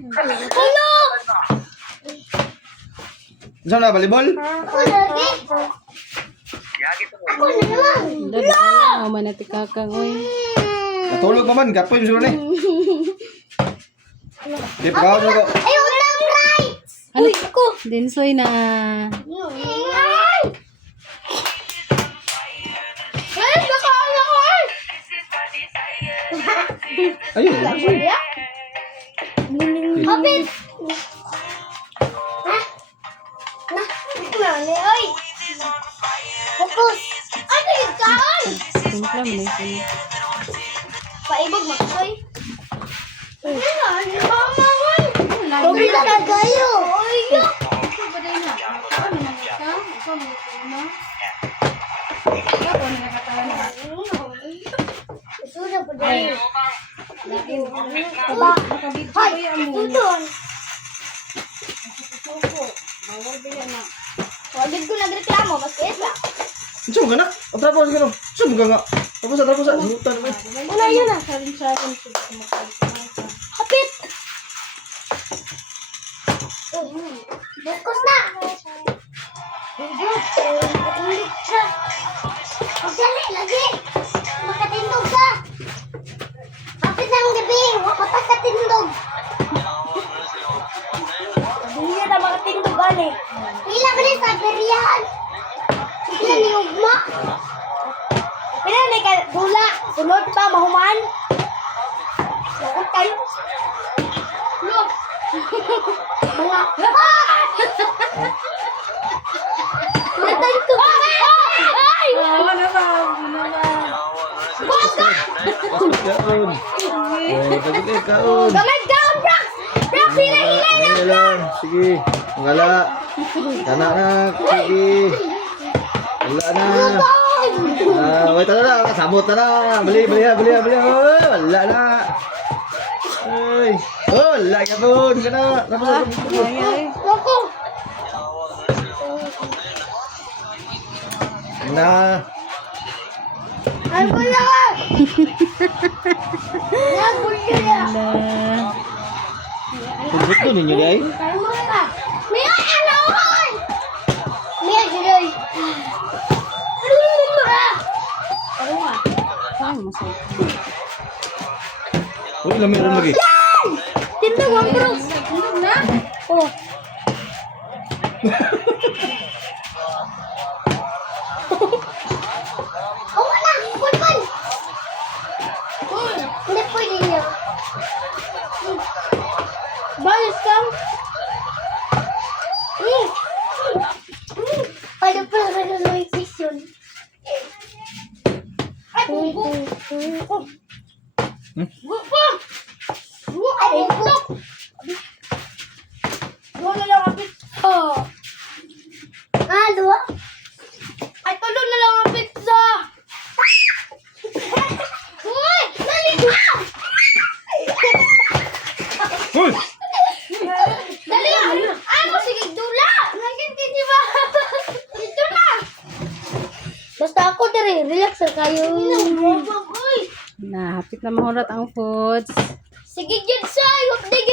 Hello! Saan na, volleyball? Ako lagi. Ako na naman. Dada, manati kakang, oy. Natulog pa man, kapoy, gusto na eh. Di, pagkawad mo ko. Ayaw lang rights. Ano? Dinsoy na. Ay! Ay, nakaon ako ay! Ayun. Kapit! Ha? Na, nani, oy! Focus! Ano yung kaon? Simpla mo na yun. Paibog mo, oy! Ano, mama, oy! Dobi na kayo! Oy, yo! Ito na po dahil. Aba, hay, ito doon. Wagid ko nagreklamo, mas kesa. Saan mo ka na? Ang trapo sa gano'n. Saan mo ka nga? Tapos sa. Hutan naman. Wala yun ah. Kapit! Bukas na! Ulit siya. Magdali, lagi! Makatindog ka! Kapit ng gabi, wapatas ka tindog! Hindi na makatindog, ali. Pila ba rin sa beriyahan? Pila ni Ugma? Pila ni ka dula? Sunod pa, mahuman? Lagot kayo. Look! Mga... Natay ko! Ay! Ano ba? Baka! Kaon. Dagdag kaon. Gamay down, Brax! Brax, hilay-hilay lang! Sige lang. Sige. Wala. Kana na. Sige. Wala na. Wait na. Sabot na. Bali. Wala na. Ay. Oh, wala ka po. Kana. Ay, ay. Loko! Na. Ay, wala ka! Nagulyo na! Ala. Subot to ninyo di ay. Ay, mga ka! Mia, ano oy! Mia, Juloy! Ano nga? Ay, masaya. Uy, lamiran lagi. Tindog ang bro! Tindog na? Oh. Oh, wala! Pulpul! Hindi pwede niyo. Balas ka? Paano pa rin ang session? Ay, bubo! Bubo! Ay, bubo! Wala lang ang pizza! Halo? Ay, tulo na lang ang pizza! Uy! Naligaw! Uy! Dali! Ano? Sige, dula! Nagintindi ba? Dito na! Basta ako diri, relax lang kayo. Nahapit na mahurat ang foods. Sige, yun sa'yo!